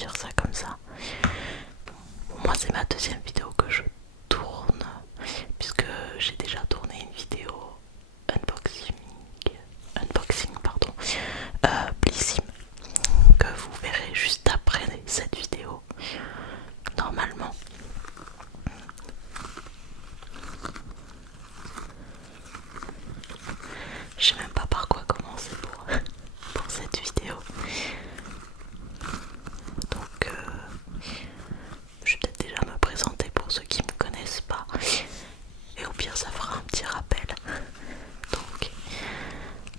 dire ça comme ça. Moi c'est ma deuxième vidéo que je tourne, puisque j'ai déjà tourné une vidéo unboxing pardon, Blissim, que vous verrez juste après cette vidéo normalement. Je sais même pas par quoi commencer pour cette vidéo. Donc je vais peut-être déjà me présenter pour ceux qui ne me connaissent pas. Et au pire ça fera un petit rappel. Donc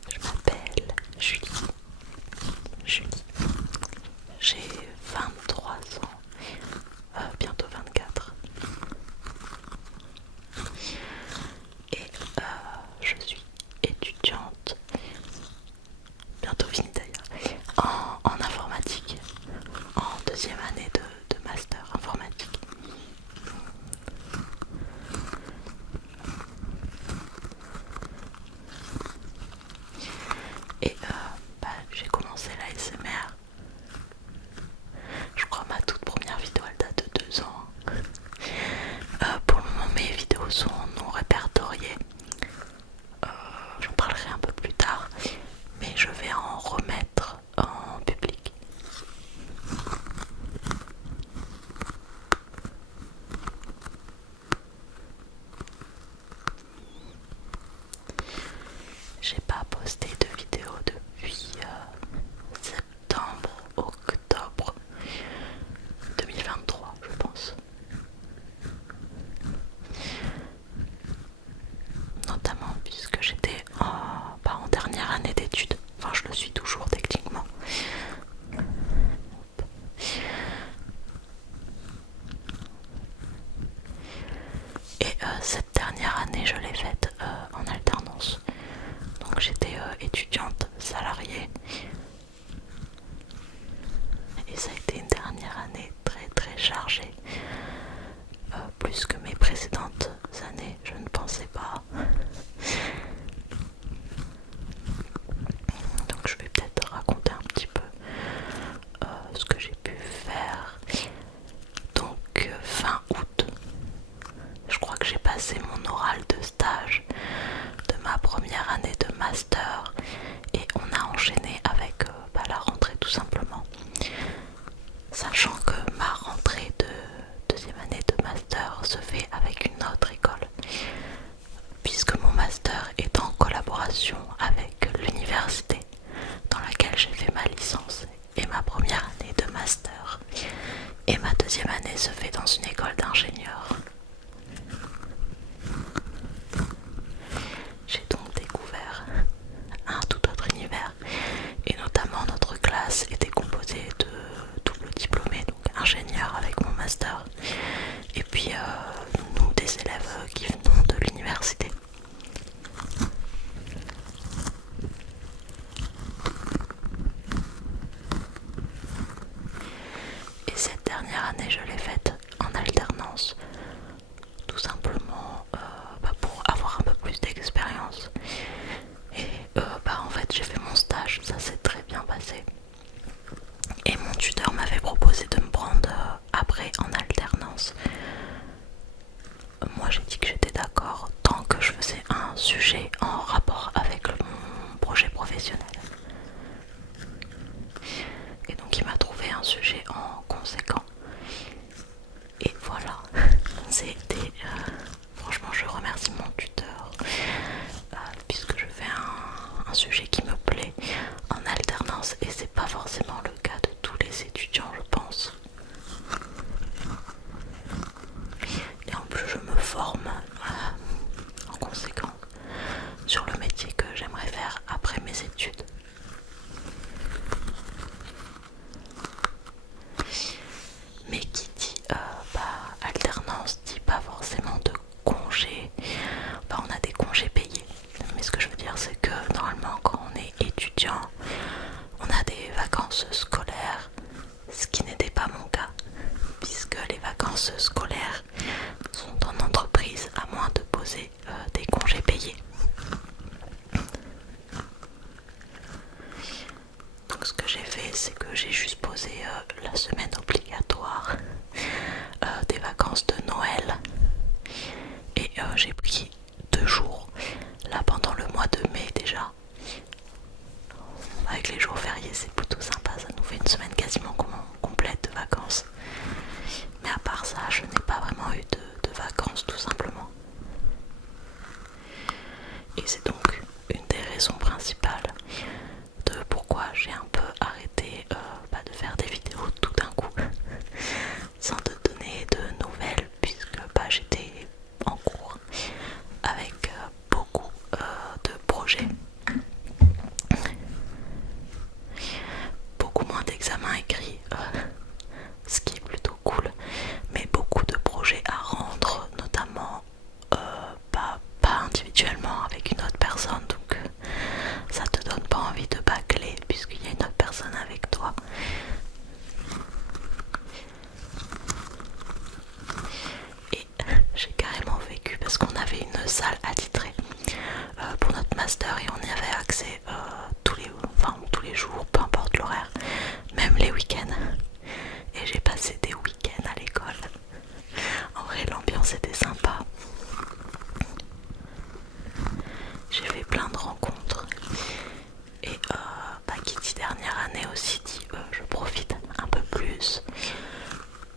je m'appelle Julie. J'ai 23 ans, bientôt 24. Et je suis étudiante, bientôt finie d'ailleurs, en informatique, en deuxième année de master informatique. Et j'ai commencé l'ASMR. Je crois ma toute première vidéo elle date de 2 ans. Pour le moment mes vidéos sont non répertoriées. J'en parlerai un peu plus tard, mais je vais en remettre en public. J'ai pas posté de vidéo depuis septembre, octobre 2023, je pense. Notamment puisque j'étais pas en dernière année d'études, enfin je le suis toujours techniquement. Et cette dernière année je l'ai faite en alternance. Donc j'étais étudiante salariée. Et ça a été une dernière année très très chargée. Plus que mes précédentes années, je ne pensais pas. Donc je vais peut-être raconter un petit peu ce que j'ai pu faire. Donc fin août, je crois que j'ai passé mon oral de stage de ma première année de master et on a enchaîné avec la rentrée tout simplement. Sachant que ma rentrée envie de bâcler puisqu'il y a une autre personne avec toi. Et j'ai carrément vécu parce qu'on avait une salle attitrée pour notre master et on y avait accès tous les jours, peu importe l'horaire, même les week-ends. Et j'ai passé des week-ends à l'école. En vrai, l'ambiance était sympa. J'ai fait plein de rencontres. Et qui dit dernière année aussi dit je profite un peu plus.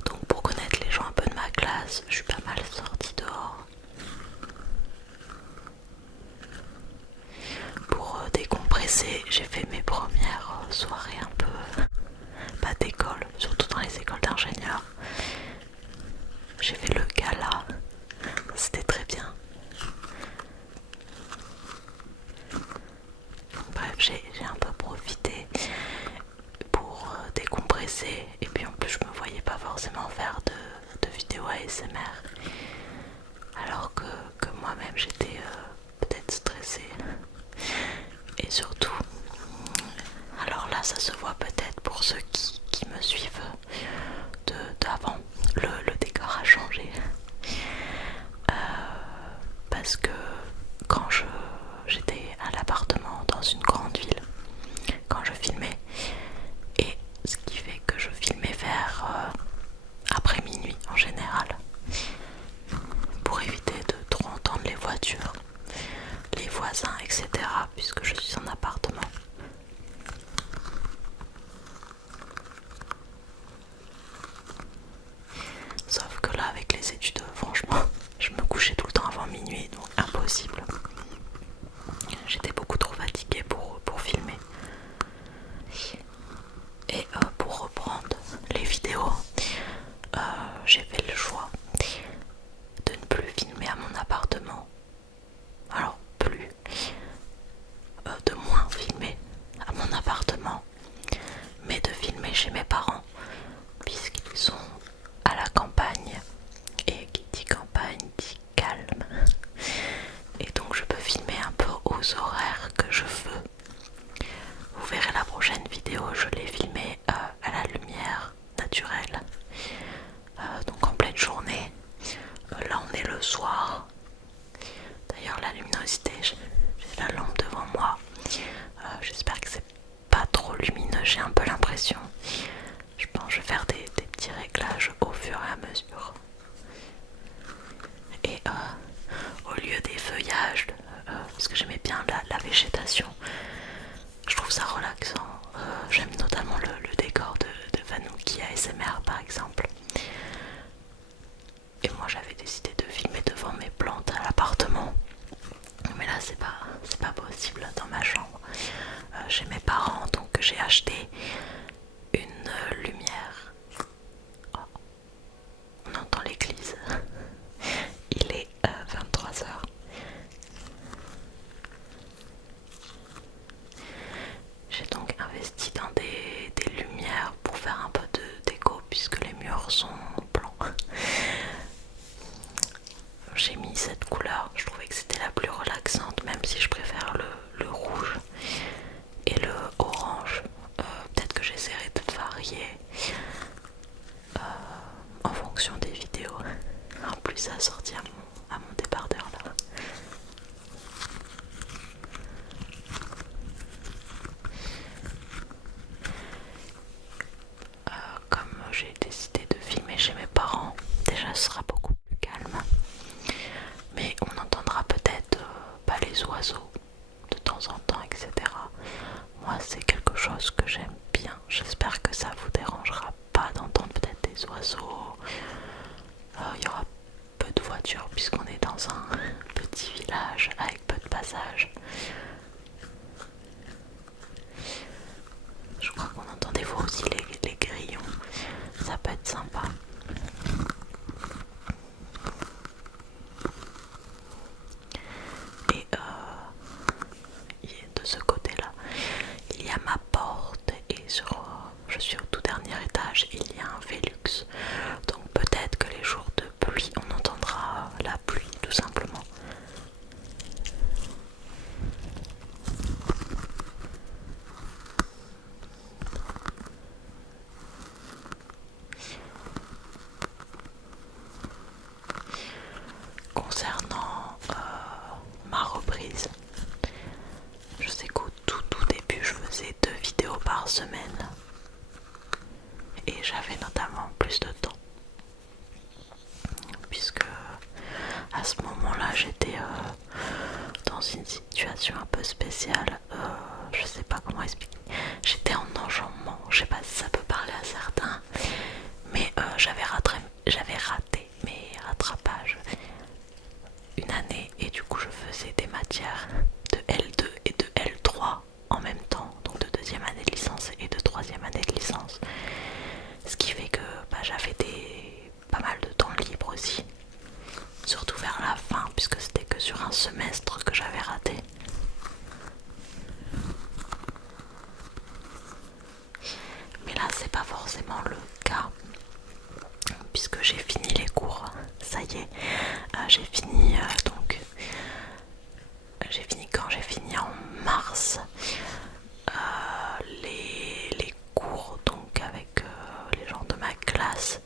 Donc pour connaître les gens un peu de ma classe, je suis pas mal sortie dehors. Pour décompresser, j'ai fait mes premières soirées un peu pas d'école, surtout dans les écoles d'ingénieurs. J'ai fait le gala, c'était très bien. Bref, j'ai un peu profité pour décompresser et puis en plus je me voyais pas forcément faire de vidéos ASMR alors que moi-même j'étais peut-être stressée. Et surtout, alors là ça se voit peut-être pour ceux qui me suivent d'avant, le décor a changé. Parce que quand j'étais à l'appartement dans une grande ville, quand je filmais, et ce qui fait que je filmais vers après minuit en général, pour éviter de trop entendre les voitures, les voisins, etc. puisque je suis en appartement. Sauf que là avec les études, franchement, je me couchais tout le temps avant minuit, donc impossible. J'étais beaucoup trop fatiguée pour filmer. Et pour reprendre les vidéos, j'ai fait le choix de ne plus filmer à mon appartement. Alors de moins filmer à mon appartement, mais de filmer chez mes parents, puisqu'ils sont à la campagne, et qui dit campagne dit calme. Et donc je peux filmer un peu aux horaires que je veux. Vous verrez la prochaine vidéo, je l'ai filmée à la lumière naturelle, donc en pleine journée. Là on est le soir. D'ailleurs la luminosité, j'ai la lampe devant moi. J'espère que c'est pas trop lumineux, j'ai un peu l'impression. Je pense que je vais faire des petits réglages au fur et à mesure. Et au lieu des feuillages, parce que j'aimais bien la végétation, je trouve ça relaxant. J'aime notamment le décor de Vanouki ASMR par exemple. Et moi j'avais décidé de filmer devant mes plantes à l'appartement. Mais là c'est pas possible dans ma chambre. Chez mes parents, donc j'ai acheté une lumière. Oh, on entend l'église. Il est 23h. J'ai donc investi dans des lumières pour faire un peu de déco puisque les murs sont blancs. J'ai mis cette couleur, je trouvais que c'était la plus relaxante, même si je préfère le rouge et le orange semaine et j'avais notamment plus de temps puisque à ce moment-là j'étais dans une situation un peu spéciale, je sais pas comment expliquer, j'étais en enjambement, je sais pas si ça peut parler à certains, mais j'avais raté mes rattrapages une année et du coup je faisais des matières de L2 et de L3 en même temps, donc de deuxième année de licence et de troisième année de licence, ce qui fait que j'avais pas mal de temps libre aussi, surtout vers la fin puisque c'était que sur un semestre que j'avais raté. Mais là c'est pas forcément le cas puisque j'ai fini les cours, ça y est, j'ai fini donc j'ai fini quand j'ai fini en mars les cours donc avec les gens de ma classe.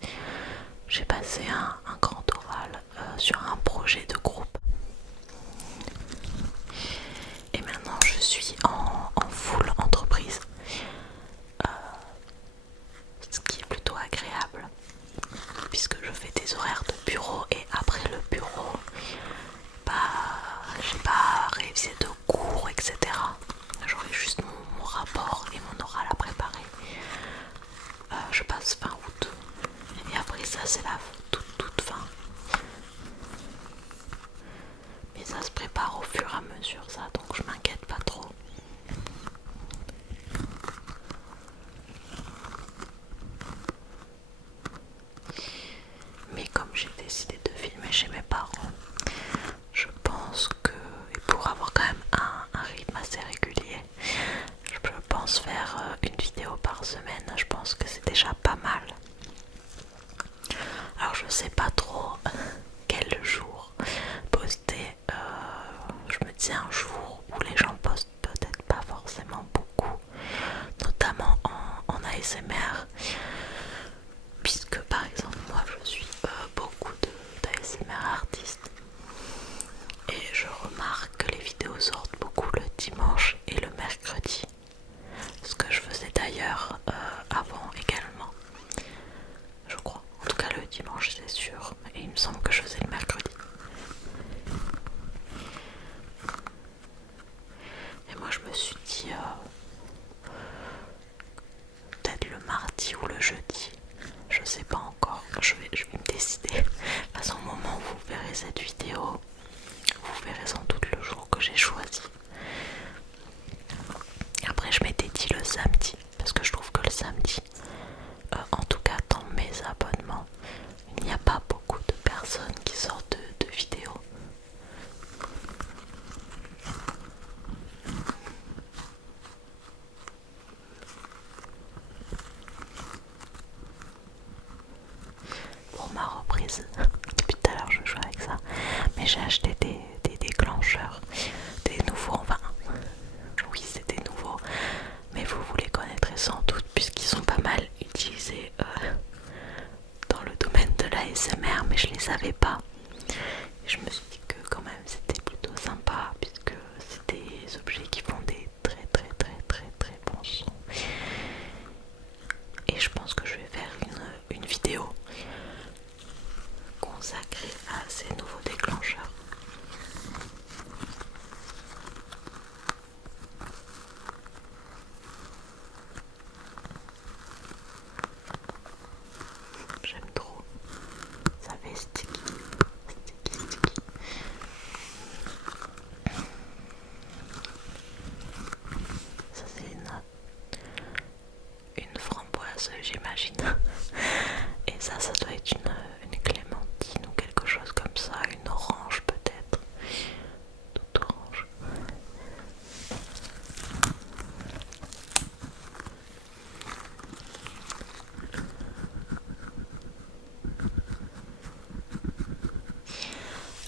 J'ai passé un grand oral sur un projet de groupe et maintenant je suis en full entreprise, ce qui est plutôt agréable puisque je fais des horaires de bureau et après le bureau j'ai pas révisé de cours etc. J'aurai juste mon rapport et mon oral à préparer. Je passe fin août et après ça c'est la toute fin, mais ça se prépare au fur et à mesure ça, donc je m'inquiète pas trop. Mais comme j'ai décidé de filmer chez mes parents, je pense que, et pour avoir quand même un rythme assez régulier, je pense faire une vidéo par semaine, je pense que c'est déjà pas mal. Alors je sais pas trop quel jour poster, je me dis un jour où les gens postent peut-être pas forcément beaucoup, notamment en ASMR, puisque par exemple moi je suis beaucoup d'ASMR artistes et je remarque que les vidéos sortent beaucoup le dimanche et le mercredi, ce que je faisais d'ailleurs avant également, je crois, en tout cas le dimanche c'est sûr, et il me semble que je faisais le mercredi. Et moi je me suis dit peut-être le mardi ou le jeudi, je sais pas encore, je vais me décider. À ce moment où vous verrez cette vidéo, vous verrez sans doute le jour que j'ai choisi. Après je m'étais dit le samedi, parce que je trouve que le samedi, en tout cas dans mes abonnements, il n'y a pas beaucoup de personnes qui sortent de vidéos. Pour ma reprise, depuis tout à l'heure je joue avec ça, mais j'ai acheté des déclencheurs, des nouveaux, enfin oui c'est des nouveaux, mais vous les connaîtrez sans doute puisqu'ils sont pas mal utilisés dans le domaine de l'ASMR, mais je les savais pas. Et je me suis dit que quand même c'était plutôt sympa puisque c'est des objets qui font des très bons sons. Et je pense que je vais faire une vidéo consacrée à ces nouveaux déclencheurs. J'aime trop, ça fait sticky. Ça c'est une framboise j'imagine. Et ça doit être une clémentine ou quelque chose comme ça, une orange peut-être, toute orange.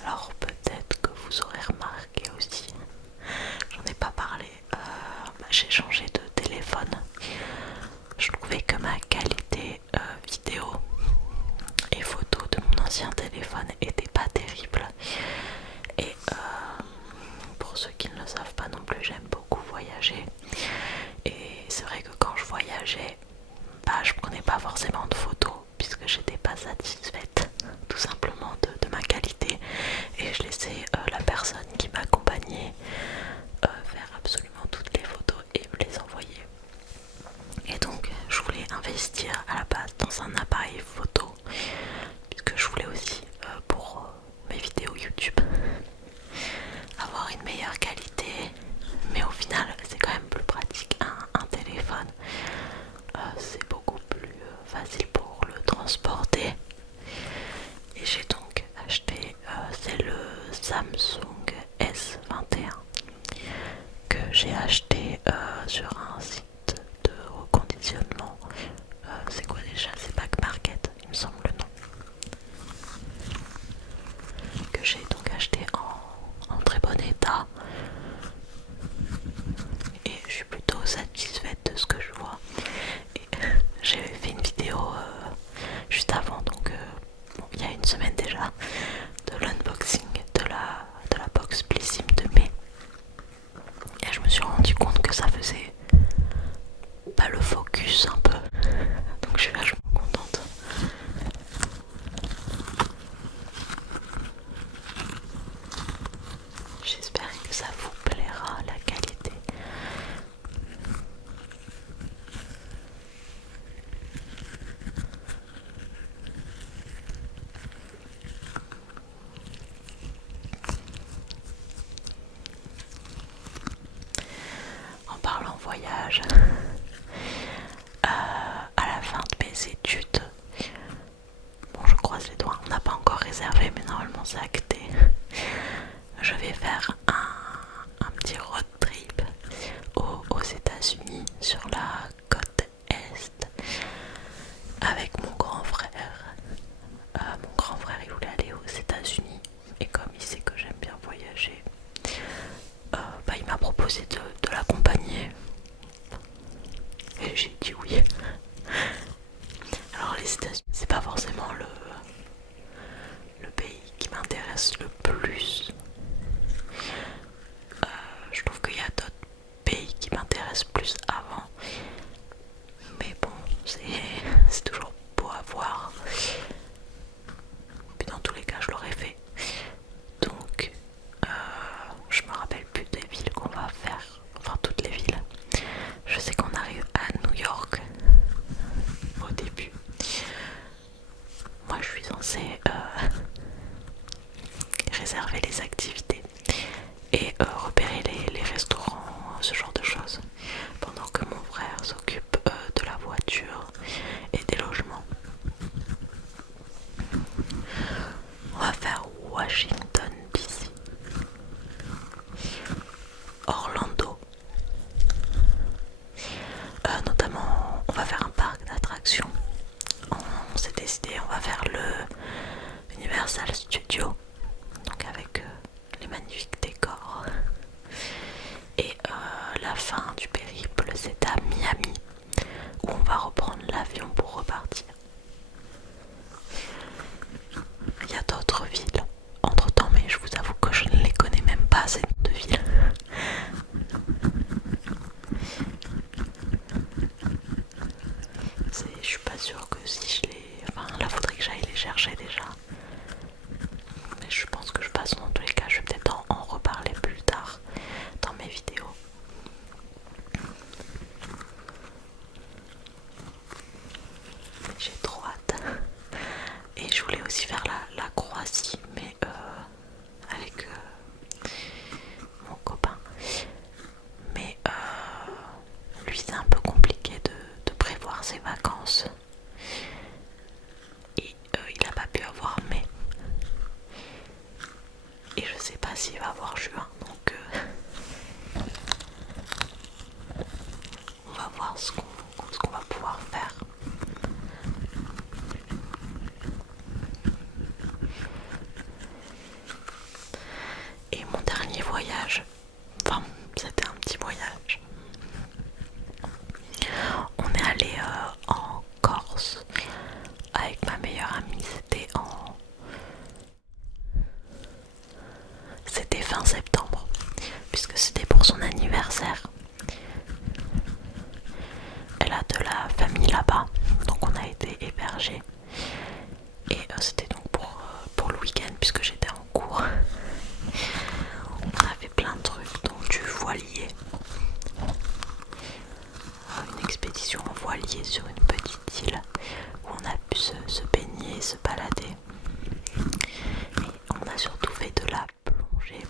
Alors peut-être que vous aurez remarqué aussi, j'en ai pas parlé, j'ai changé de téléphone. Je trouvais que ma qualité vidéo et photo de mon ancien téléphone était pas terrible. Et pour ceux qui ne le savent pas non plus, j'aime beaucoup voyager. Et c'est vrai que quand je voyage, m'investir à la base dans un appareil photo puisque je voulais aussi pour mes vidéos YouTube avoir une meilleure qualité, mais au final c'est quand même plus pratique un téléphone. C'est beaucoup plus facile pour le transporter. Et j'ai donc acheté, c'est le Samsung S21 que j'ai acheté sur un site de reconditionnement. C'est quoi déjà? C'est Back Market, il me semble le nom. Que j'ai donc acheté en très bon état. Et je suis plutôt satisfaite de ce que je vois. Et j'ai fait une vidéo juste avant, donc bon, il y a une semaine déjà, de l'unboxing de la box Blissim de mai. Et je me suis rendu compte que ça faisait pas le focus un peu. Donc je suis vachement contente. J'espère que ça vous plaira, la qualité. En parlant voyage, à la fin de mes études, bon je croise les doigts, on n'a pas encore réservé mais normalement c'est acté, je vais faire un petit road trip aux États-Unis sur la côte Est avec mon grand frère. Mon grand frère il voulait aller aux États-Unis et comme il sait que j'aime bien voyager, il m'a proposé de l'accompagner et j'ai dit oui. Alors les États-Unis c'est pas forcément le pays qui m'intéresse le plus. Je trouve qu'il y a d'autres pays qui m'intéressent plus avant, mais bon c'est toujours beau à voir. Puis dans tous les cas je l'aurais fait. Donc je me rappelle plus des villes qu'on va faire, enfin toutes les villes. Je sais qu'on arrive à New York au début. Moi je suis censée réserver les activités et repérer les restaurants, ce genre de choses, pendant que mon frère s'occupe de la voiture et des logements. On va faire Washington DC, Orlando, notamment on va faire un parc d'attractions. On s'est décidé, on va faire le Universal Studio, donc avec les magnifiques décors. Et la fin du périple c'est à Miami, où on va reprendre l'avion pour repartir. Il y a d'autres villes entre temps, mais je vous avoue que je ne les connais même pas ces noms de villes. Je suis pas sûre que si je les... Enfin là faudrait que j'aille les chercher déjà. Mais je pense que je passe dans tous les cas, je vais peut-être en reparler plus tard dans mes vidéos. J'ai trop hâte. Et je voulais aussi faire la Croatie, mais avec mon copain. Mais lui c'est un peu compliqué de prévoir ses vacances. Et il n'a pas pu avoir mai. Et je sais pas s'il va avoir juin, donc on va voir ce qu'on va pouvoir faire. Et mon dernier voyage, enfin c'était un petit voyage, on est allé en Corse avec ma meilleure amie. C'était fin septembre, puisque c'était pour son anniversaire. Elle a de la famille là-bas, donc on a été hébergés. Et c'était donc pour le week-end, puisque j'étais en cours. On a fait plein de trucs, donc du voilier, une expédition en voilier sur une petite ville où on a pu se baigner, se balader. Et on a surtout fait de la plongée.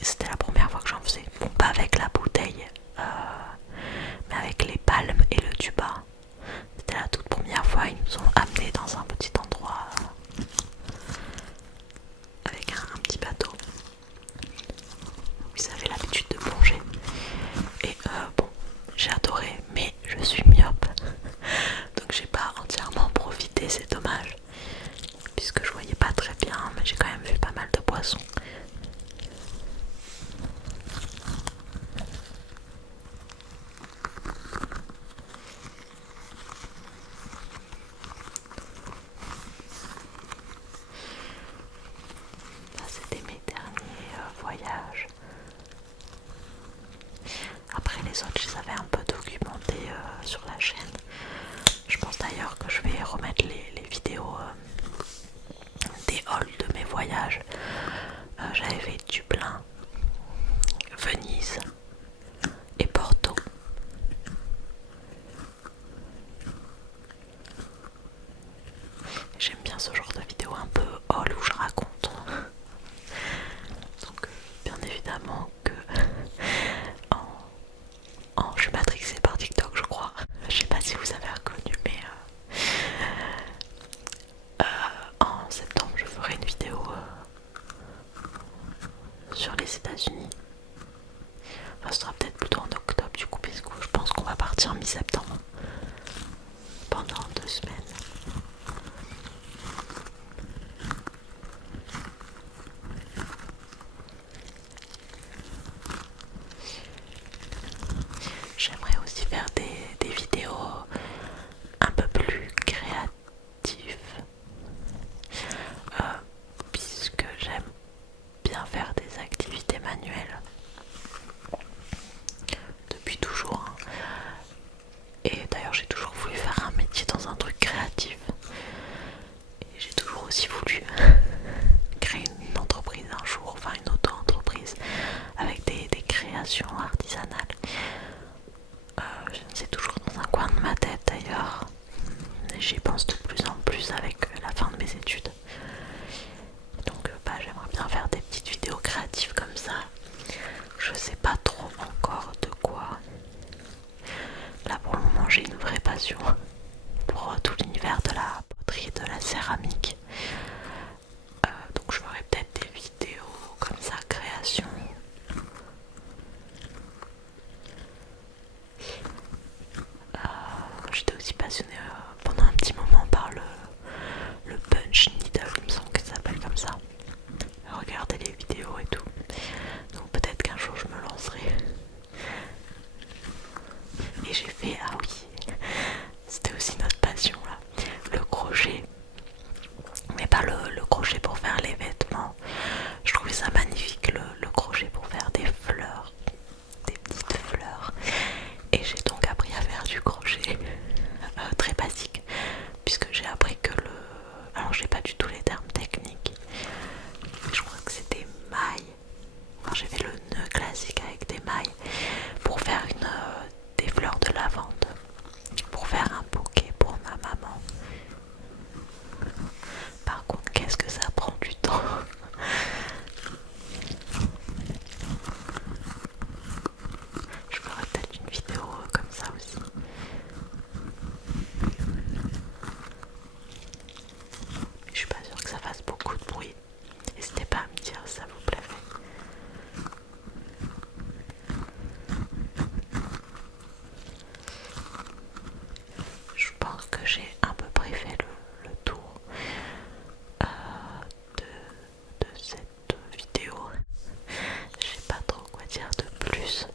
C'était la première fois que j'en faisais. Bon, pas avec la bouteille, mais avec les palmes et le tuba. C'était la toute première fois. Ils nous ont amenés dans un petit endroit avec un petit bateau. Ils avaient l'habitude de plonger. Et bon, j'ai adoré, mais je suis myope. Donc j'ai pas entièrement profité, c'est dommage. Puisque je voyais pas très bien, mais j'ai quand même vu pas mal de poissons. Ça, c'était mes derniers voyages. Après les autres, je les avais un peu documentés sur la chaîne. Je pense d'ailleurs que je vais remettre les vidéos des hauls de mes voyages. J'avais fait Dublin, Venise et Porto. J'aime bien ce genre de vidéo un peu haul où je raconte. Donc bien évidemment que je suis matrixée par TikTok, je crois. Je sais pas si vous avez reconnu, mais en septembre je ferai une vidéo sur les États-Unis. Enfin, ce sera peut-être plutôt en octobre du coup, puisque je pense qu'on va partir mi-septembre pendant 2 semaines. J'aimerais aussi faire des vidéos un peu plus créatives, puisque j'aime bien faire des activités manuelles depuis toujours, hein. Et d'ailleurs j'ai toujours voulu faire un métier dans un truc créatif, et j'ai toujours aussi voulu créer une entreprise un jour, enfin une auto-entreprise avec des créations artisanales. C'est toujours dans un coin de ma tête d'ailleurs, et j'y pense de plus en plus avec la fin de mes études. Donc j'aimerais bien faire des petites vidéos créatives comme ça. Je sais pas trop encore de quoi. Là pour le moment j'ai une vraie passion pour tout l'univers de la poterie et de la céramique. Donc je ferai peut-être des vidéos comme ça, création. J'étais aussi passionnée pendant un petit moment par le punch needle, il me semble que ça s'appelle comme ça. Regarder les vidéos et tout. Donc peut-être qu'un jour je me lancerai. Et j'ai fait, ah oui, c'était aussi notre passion là, le crochet. Mais pas le crochet pour faire les vêtements. Je trouvais ça magnifique, le crochet pour faire des fleurs, des petites fleurs. Et j'ai donc appris à faire du crochet très basique, puisque j'ai appris que alors j'ai pas du tout les termes techniques, mais je crois que c'est des mailles. Enfin, j'ai fait le nœud classique avec des mailles pour faire des fleurs de lavande, pour faire un bouquet pour ma maman. Par contre, qu'est-ce que ça prend du temps. Je ferai peut-être une vidéo comme ça aussi. Je suis pas sûre que ça fasse beaucoup de bruit. N'hésitez pas à me dire si ça vous plairait. Je pense que j'ai à peu près fait le tour de cette vidéo. Je sais pas trop quoi dire de plus.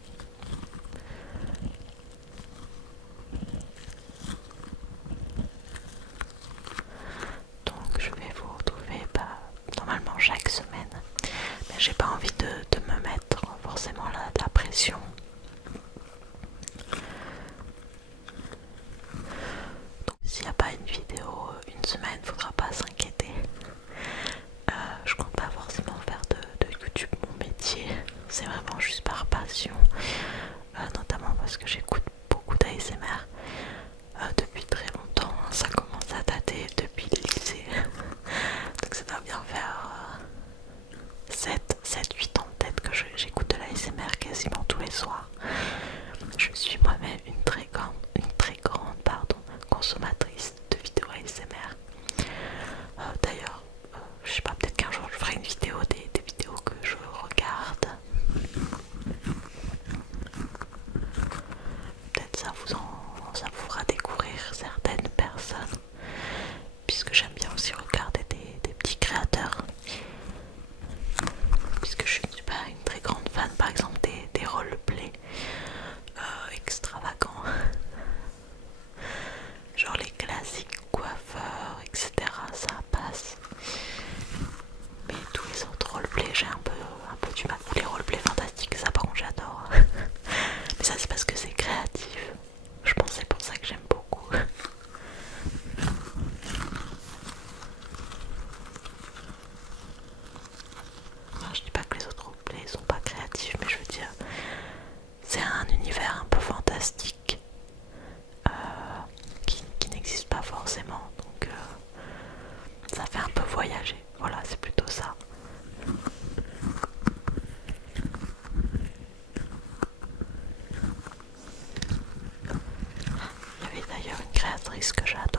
Donc je vais vous retrouver normalement chaque semaine. Mais j'ai pas envie de me mettre forcément de la pression. Donc s'il n'y a pas une vidéo une semaine, faudra pas s'inquiéter. Je compte pas forcément faire de YouTube mon métier. C'est vraiment juste par passion. Notamment parce que j'écoute beaucoup soirs. Je suis moi-même une très grande consommatrice de vidéos ASMR. D'ailleurs, je sais pas, peut-être qu'un jour je ferai une vidéo des vidéos que je regarde. Peut-être ça vous fera découvrir certaines personnes, puisque j'aime bien aussi regarder des petits créateurs, puisque je ne suis pas une très grande fan par exemple des roleplays extravagants, genre les classiques coiffeurs, etc. Ça passe, mais tous les autres roleplays j'ai un peu du mal. Ou les roleplays fantastiques, ça par contre j'adore. Mais ça c'est parce que c'est créatif, je pense que c'est pour ça que j'aime beaucoup. Enfin, je dis pas que les autres roleplays sont pas créatifs, mais je veux dire, c'est un univers un peu fantastique qui n'existe pas forcément, donc ça fait un peu voyager. Voilà, c'est plutôt ça. Il y avait d'ailleurs une créatrice que j'adore,